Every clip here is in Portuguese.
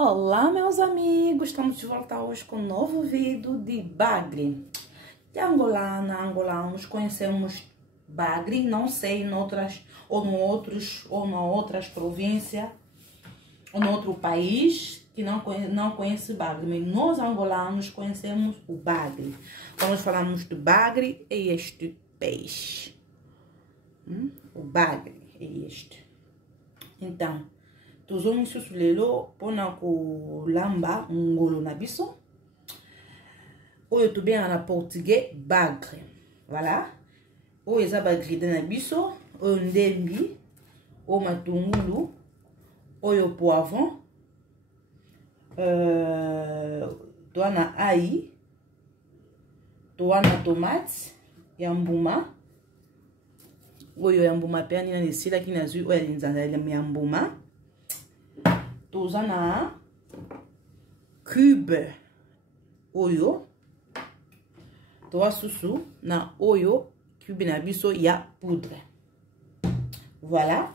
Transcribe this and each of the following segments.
Olá, meus amigos, estamos de volta hoje com um novo vídeo de bagre. De angolanos, conhecemos bagre, não sei em outras ou na outras províncias ou em outro país que não conhece bagre, mas nós angolanos conhecemos o bagre. Quando nós falamos do bagre, é este peixe. O bagre é este. Então, tuzongi susu lelo pona kolamba ngolo na biso oyo tobenga na portugais bagre. Voilà, oyo eza bagre na biso, oyo ndembi, oyo matungulu, oyo poivron, toana ai, toana tomate ya mbuma, oyo ya mbuma pe nina nesila ki nazwi oyo ya nzanza ya mbuma. Toza na cube oyo toa susu na oyo cube na biso ya poudre. Voilà,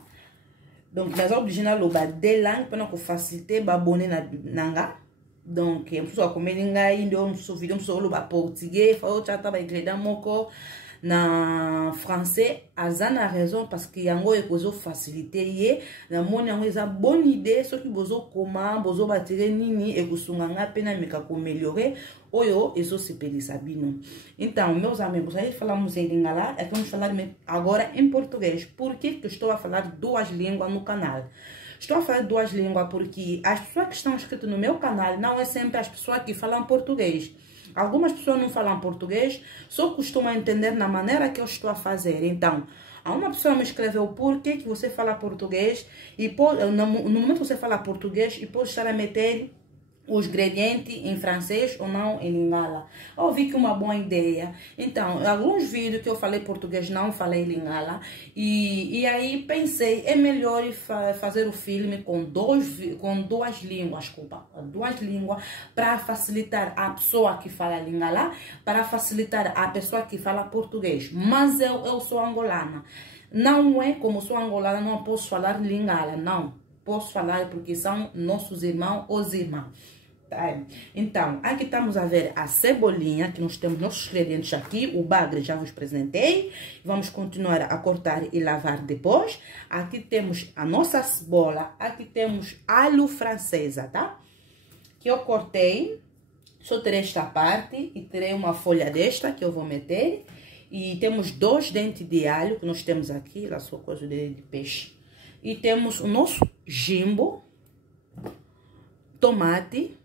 donc naza obligé na loba de langue pona ko faciliter ba bonne na nanga. Donc msusu akomeli ngai ndo msusu video msusu loba portugais fa o chata ba ikleda moko na français azana raison parce que yango ekozo faciliter ye na moni yango eza bonne idée soki bozo koma bozo batire nini ekosunga nga pena meka ko améliorer oyo ezo sepelisa bino. Então meus amigos, aí falamos em lingala, é que vamos falar agora em português. Por que que eu estou a falar duas línguas no canal? Estou a falar duas línguas porque as pessoas que estão inscritas no meu canal não é sempre as pessoas que falam português. Algumas pessoas não falam português, só costumam entender na maneira que eu estou a fazer. Então, uma pessoa me escreveu por que você fala português e no momento que você fala português e pode estar a meter os ingredientes em francês ou não em lingala. Eu vi que é uma boa ideia. Então, alguns vídeos que eu falei português não falei em lingala. E aí pensei, é melhor fazer o filme com duas línguas, duas línguas, para facilitar a pessoa que fala lingala, para facilitar a pessoa que fala português. Mas eu sou angolana. Não é como sou angolana, não posso falar lingala, não. Posso falar porque são nossos irmãos, os irmãos. Tá? Então, aqui estamos a ver a cebolinha, que nós temos nossos ingredientes aqui. O bagre já vos apresentei. Vamos continuar a cortar e lavar depois. Aqui temos a nossa cebola. Aqui temos alho francesa, tá? Que eu cortei. Só terei esta parte e terei uma folha desta que eu vou meter. E temos 2 dentes de alho que nós temos aqui. Lá só coisa de peixe. E temos o nosso jimbo, tomate,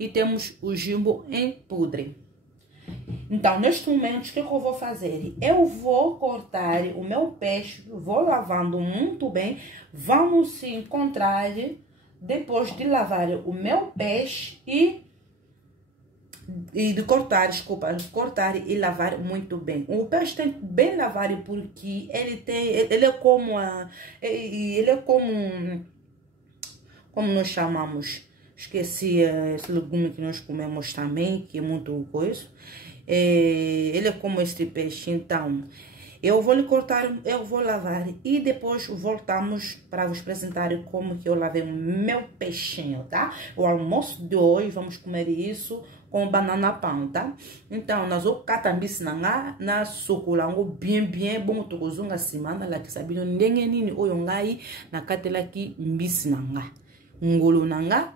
e temos o jimbo em podre. Então, neste momento, o que eu vou fazer? Eu vou cortar o meu peixe, vou lavando muito bem. Vamos se encontrar depois de lavar o meu peixe cortar e lavar muito bem. O peixe tem que bem lavar porque ele é como nós chamamos, esqueci esse legume que nós comemos também, que é muito coisa. Ele é como este peixe. Então eu vou lhe cortar, eu vou lavar e depois voltamos para vos apresentar como que eu lavei o meu peixinho, tá? O almoço de hoje vamos comer isso com banana pão, tá? Então, nós vamos catambis na socolango bem bom tocozunga semana lá que sabino ndenge nini oyo ngai na katela ki mbisi nanga ngolo nanga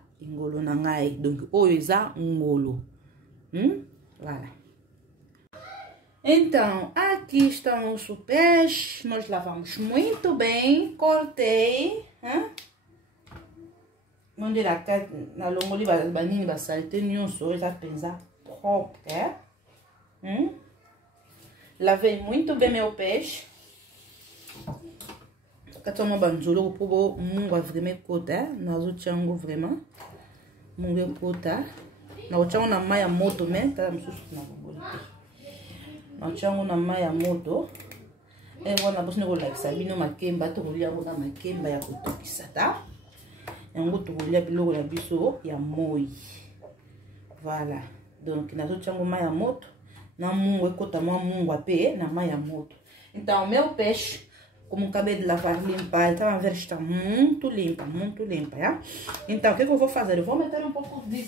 donc oyo eza ngolo. Voilà. Então, aqui está o nosso peixe. Nós lavamos muito bem, cortei, não dirá que na longo ali banini basalite nyonso já pensa propre, lavei muito bem meu peixe. Quand on a banjolo pour mungo vraiment kota na zuchango vraiment mungo kota na uchango na maya moto menta msusu na bongoli na uchango na maya moto wana bosi ngo like sabino makemba to kolia bona makemba ya kutokisa ta yango to kolia biloko ya biso ya moi. Voilà, donc na zuchango maya moto na mungo ekota mwa mungo ape na maya moto. Então meu peixe como acabei de lavar, limpar, então a ver está muito limpa, tá? Então, o que eu vou fazer? Eu vou meter um pouco de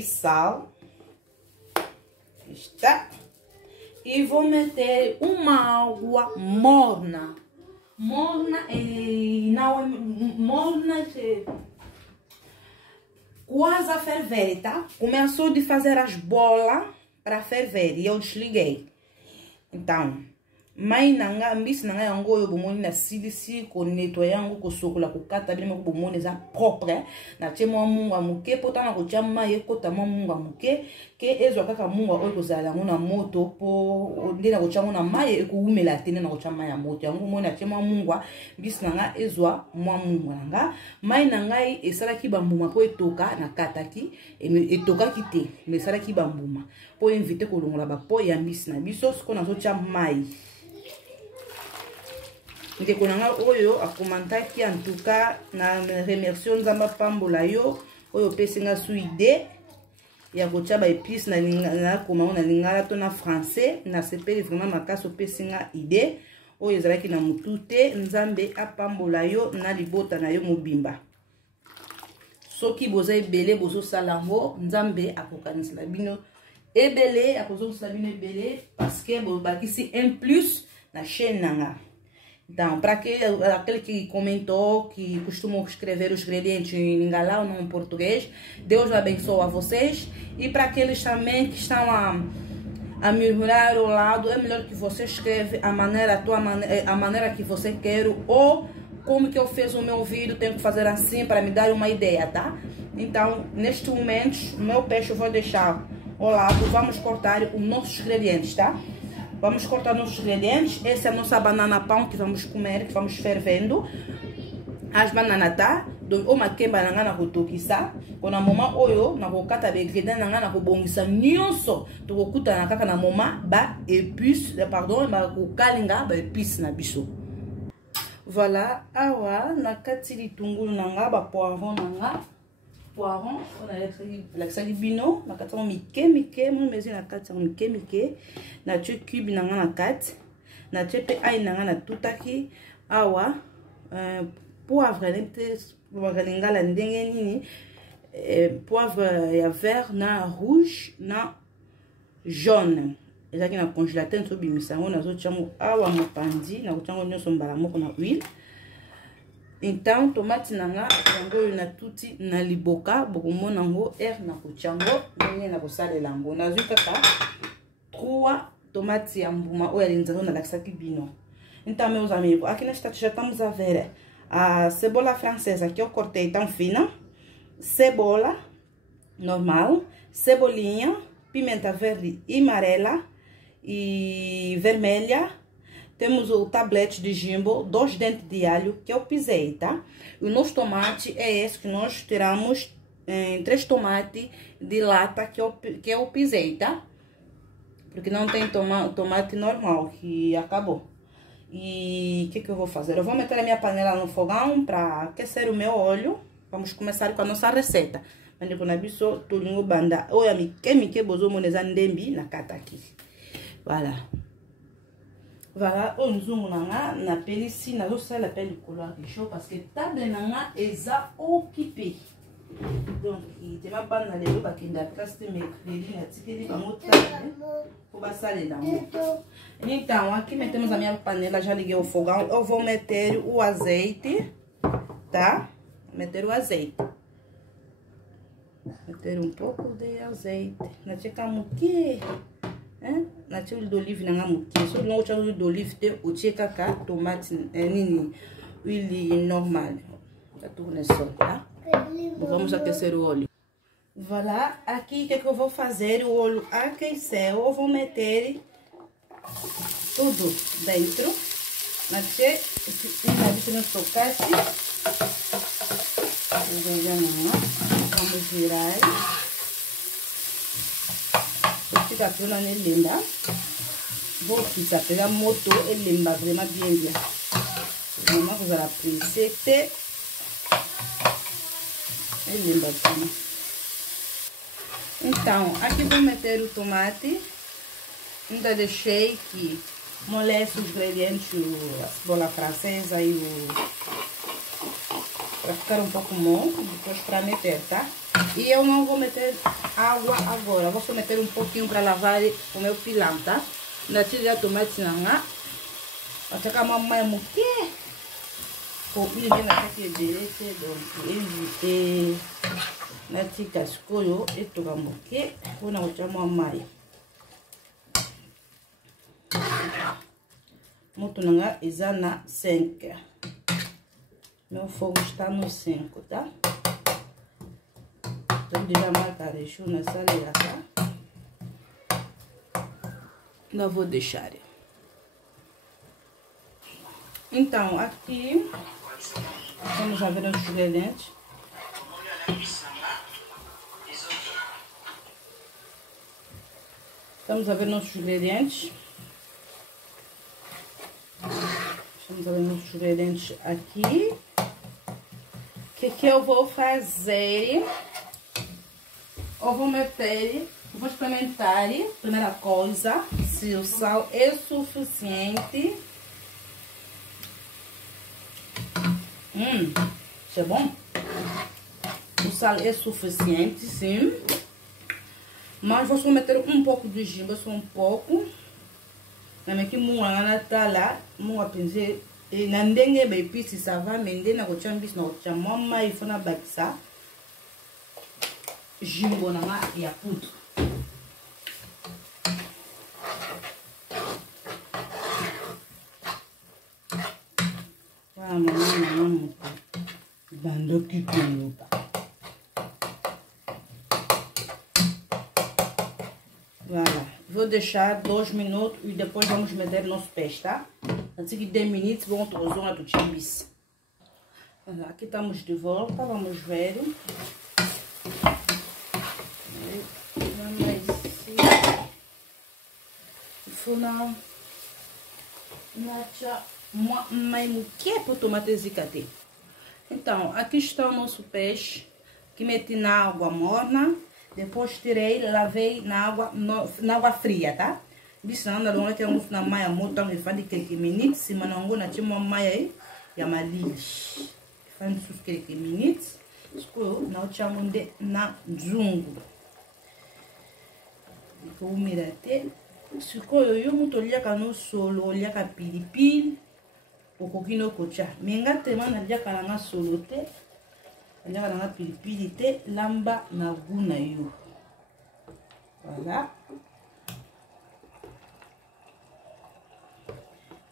sal, está? E vou meter uma água morna, quase a ferver, tá? Começou de fazer as bolas para ferver e eu desliguei. Então, mas nanga mbisi nanga yango yo bomoni na silisi ko nettoyer yango ko sokola ko kata bino ko bomoni za propre na temo munga muke potana ko chama ye kota munga muke ke ezo kaka munga oyo kozala ngona moto po ndena ko chama na maye ko umela tene na ko chama ya moto yango mona temo munga mbisi nanga ezwa mwa munga nanga mai nanga esala ki bambuma po etoka na kataki etoka kite mais esala ki bambuma po inviter ko longola ba po ya mbisi na biso ko na zo chama mai. Ndeko nanga oyo akomantaki en tout cas na remercie nzamba pambola yo oyo pesinga su ide ya kotia ba épices na koma na lingala to na français na sepeli vraiment makasi pesinga ide oyo ezalaki na mutute nzambe apambola yo na libota na yo mobimba soki boza ebele bozo salango nzambe akokanisela bino ebele akozosala bino ebele parce que bobakisi un plus na chaîne nanga. Então, para aquele que comentou, que costumam escrever os ingredientes em lingala ou não em português, Deus abençoe a vocês. E para aqueles também que estão a murmurar ao lado, é melhor que você escreve a maneira que você quer, ou como que eu fiz o meu vídeo, tenho que fazer assim para me dar uma ideia, tá? Então, neste momento, o meu peixe eu vou deixar ao lado, vamos cortar os nossos ingredientes, tá? Vamos cortar nossos ingredientes. Essa é a nossa banana pão que vamos comer, que vamos fervendo. As bananas, tá? Uma queima na kutokisa. Quando a mama oyo, na kokata be ingredients na kobongisa nyonso. Tu kokuta na kaka na mama ba épices, pardon, ba kokalinga ba épices na biso. Voilà, awa na kati litungulu nanga ba poivron nanga. Poivron, on a la salibino, la kati mike, mon maison la kati mike, na tu cube nanga na kati, na tu pe ai nanga na tutaki, awa, poivre lingala ndenge nini, poivre ya vert na rouge na jaune. Ezaki na congélateur nso bimisango na zo tiango awa mopandi na kotiango nyonso mbala moko na huile. Então, tomate nanga yango na tuti na liboka bokomona ngo na kochango ndenge na kosalela ngo na zwi kaka 3 tomate ya mbuma oyo alinzazo na laksaki bino. Então, meus amigos, aqui nesta já estamos a ver a cebola francesa que eu cortei tão fina, cebola normal, cebolinha, pimenta verde e amarela e vermelha. Temos o tablete de jimbo, 2 dentes de alho, que eu pisei, tá? O nosso tomate é esse que nós tiramos, 3 tomates de lata que eu pisei, tá? Porque não tem tomate normal, que acabou. E o que eu vou fazer? Eu vou meter a minha panela no fogão para aquecer o meu óleo. Vamos começar com a nossa receita. Mande com a biso, tulingo banda. Oya mike bozo moneza ndembi na kata aqui. Voilà. Voilà, on zoom na pelici, na zo la pellicule de chaud parce que table nanga eza occupé. Donc, il te va pas dans les lois qui n'a pas de mercredi, na tikeli ba mota. Pour ba saler là. Então, aqui metemos a minha panela, já liguei o fogão. Eu vou meter o azeite, tá? Meter o azeite. Meter um pouco de azeite. Na checa muque. Na tia d'olive nanga muke so no tia d'olive te o tia kaka tomate nini huile normal tá tudo só, tá? Vamos aquecer o óleo. Voilà, aqui que eu vou fazer? O óleo aqueceu, eu vou meter tudo dentro na tia esse não tocasse. Vamos virar. Fica aqui na lemba, vou quiser pegar moto e lemba vraiment bien. Vamos usar a princesa e lemba bem. Então, aqui vou meter o tomate. Ainda deixei que Molece os ingredientes, a cebola francesa e para ficar um pouco bom, depois para meter, tá? E eu não vou meter água agora, vou só meter um pouquinho para lavar o meu pilão, tá? Na tira tomate na até que a mamãe muque ko ile na kati direte donc éviter na tika sikoyo etoka muke mpona kotia mwa mai. Moto nanga eza na 5. Meu fogo está no 5, tá? Então déjà marca rechou na sala, tá? Não vou deixar. Então, aqui vamos a ver os ingredientes. Vamos a ver nossos ingredientes. Vamos a ver nossos ingredientes aqui. O que eu vou fazer? Eu vou meter, vou experimentar, primeira coisa, se o sal é suficiente. Isso é bom? O sal é suficiente, sim. Mas vou só meter um pouco de gimba, só um pouco. Na que munga tá lá, munga pense e na ndenge be pisi ça va mende na ko chambis na ko chamma mai fona bakisa. Jimbo na ma ya poudre. Voilà, maman, bando qui connaît pas. Voilà, vou deixar 2 minutos e depois vamos meter nosso peixe, tá? Assim que 10 minutos vamos trazer a do chimbis. Voilà, aqui estamos de volta, vamos ver. Funa nacha mais que para tomate zicate. Então, aqui está o nosso peixe que meti na água morna. Depois tirei, lavei na água fria, tá? Bicho não anda longe que eu na maia muito também faz de que minutos, se mas não na tinha uma maia aí, e a malis. Faz uns que minutos, escolho não chamo de na zungo. Vou mirar até sikoyo yo muto liaka no solo liaka pilipili okoki no kocha menga tema na liaka na solo te liaka na pilipili te lamba na guna yo. Voilà,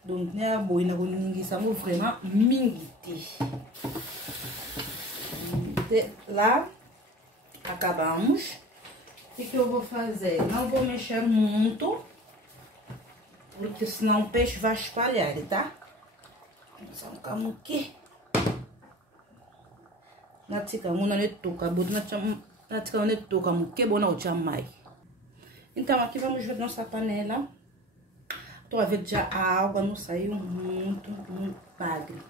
donc ne aboyi na koningisa mo vraiment mingi te. Lá acabamos. O que eu vou fazer? Não vou mexer muito, porque senão o peixe vai espalhar, tá? Vamos arrancar um aqui. Na tica, não é toca, na tica não é toca, que bom não tinha mais. Então aqui vamos ver nossa panela. Estou a ver já a água não saiu muito bagre.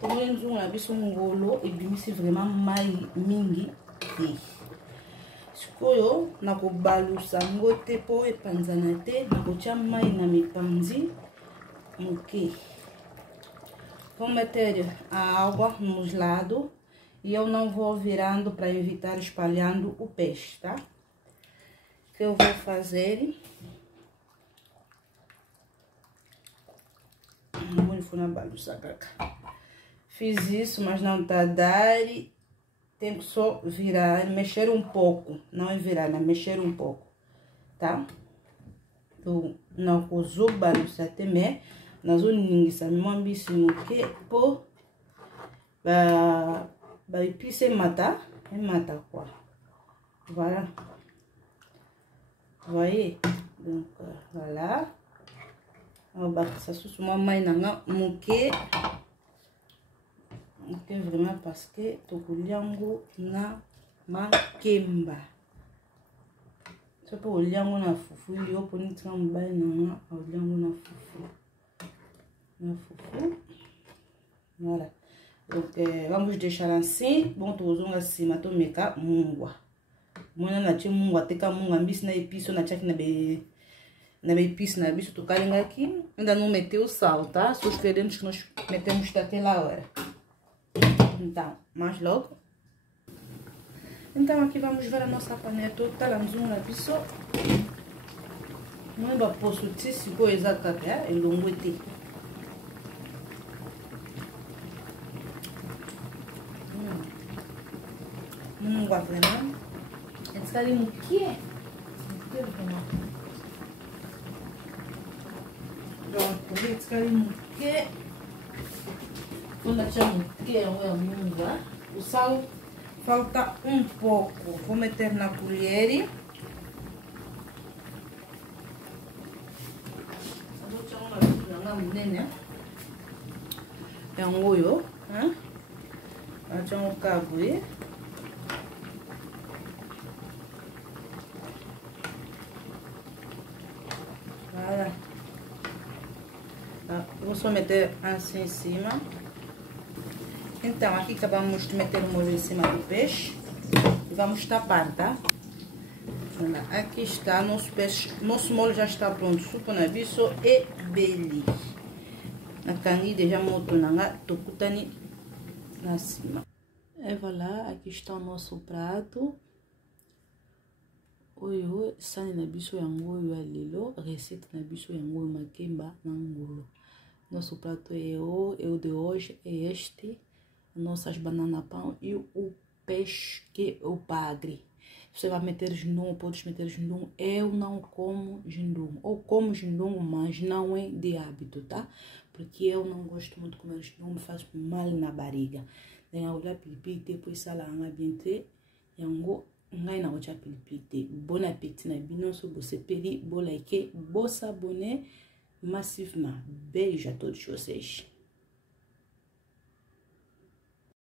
Como eles vão abrir um golo e bimisi vraiment mais mingi. Sikoyo na ko balusa ngote po e panzana te na ko tia mai na mipanzi. Ok. Vou meter a água nos lados e eu não vou virando para evitar espalhando o peixe, tá? O que eu vou fazer? Vou na balusa cá. Fiz isso, mas não tá a dar. Tem que só virar, mexer um pouco. Não é virar, é mexer um pouco, tá? Então, não cozuba no sateme. Nas uninhas, a minha ambição que por vai pisar matar, é matar quoi. Voilà. Voyez, donc voilà. On va ça sous ma main nanga muke. Ok, vraiment parce que tokuliango na makemba. C'est pour liango na fufu, yo poni tramba na liango na fufu. Na fufu. Voilà. Donc vamos deixar assim, bom tozonga cima tomeka mungwa. Mwana na che mungwa teka mungwa mbisi na episo na chaki na be na épice na bicho tu carinha aqui, ainda não meteu o sal, tá? Só os ingredientes que nós metemos daquela hora. Então, mais logo. Então aqui vamos ver a nossa panela toda, tá lá na bicho. Não é posso te se for exatamente, é longo e não gosto não. Esse cara o quê? Pronto, esse cara o quê? Quando a chama que é o sal falta um pouco. Vou meter na colher. É um olho, né? Até um cabo aí. Olha. Vou só meter assim em cima. Então, aqui acabamos de meter o molho em cima do peixe. E vamos tapar, tá? Aqui está nosso peixe. Nosso molho já está pronto. Supo na bicho e beli. Na canguide já moto na tocutani na cima. E voilà, aqui está o nosso prato. Oyo, sani na bicho yango oyo alilo. Receita na bicho yango oyo makemba na ngulo. Nosso prato é o de hoje é este. Nossas banana pão e o peixe que é o bagre. Você vai meter jindum, pode meter jindum. Eu não como jindum. Ou como jindum, mas não é de hábito, tá? Porque eu não gosto muito de comer jindum, me faz mal na barriga. Daí eu olhar pilipite, depois sala anga biente, yango ngai na ocha pilipite. Bon appétit na bino so você peri, bo like, bo s'abonner massivement. Beijo a todos vocês.